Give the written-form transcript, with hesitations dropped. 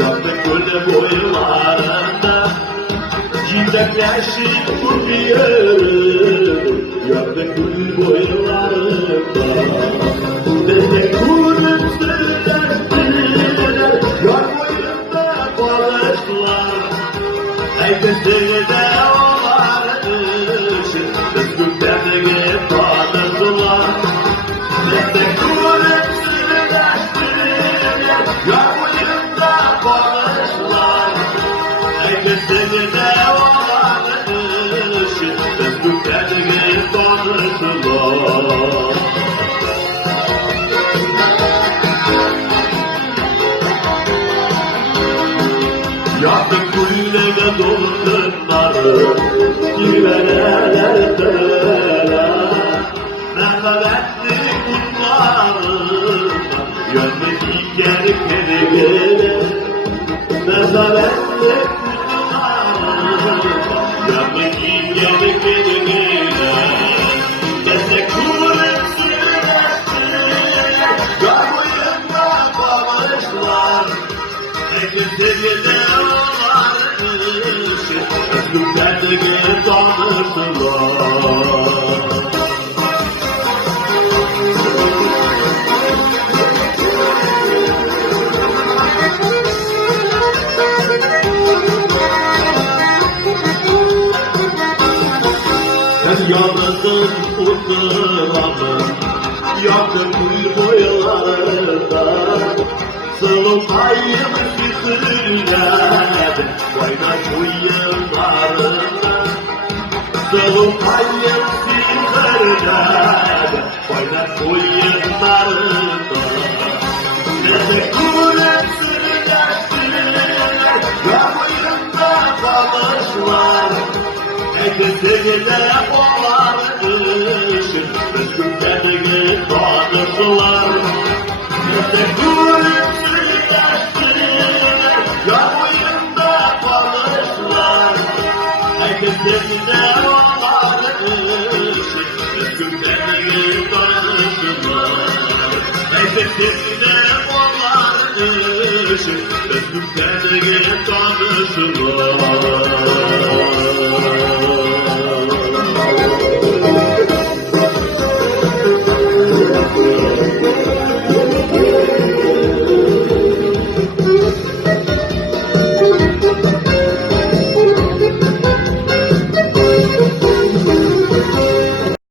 Yandık gölde boylarında Çiçekleşip duruyor Yandık gül boylarında Destek kurup sürüleştiler Yar boyunda barışlar Herkesini de olarmış Özgürlerine tanıdılar Destek kurup sürüleştiler Yar boyunda barışlar Herkesini de olarmış Özgürlerine tanıdılar Yandık kulüne doldurları Güveneler döner Merhametli kutlarında Yönmek geri geri Merhametli kutlarında Yönmek geri geri Destek kurup sürüleştiler Yar boyunda kavuşlar Herkesine varmış Özgürlerine tanıştılar Sen yalnızın kurtulanın Yakın kul boylarında Sılım ayımı sütüler Oynar bu yıllarında Sılım ayımı sütüler Oynar bu yıllarında Destek kurup sürüleştiler Yar boyunda kalmışlar Herkesine olarmış Özgürlerine tanıştılar Destek kurup sürüleştiler Yar boyunda kalmışlar Herkesine olarmış Özgürlerine tanıştılar Herkesine olarmış Özgürlerine tanıştılar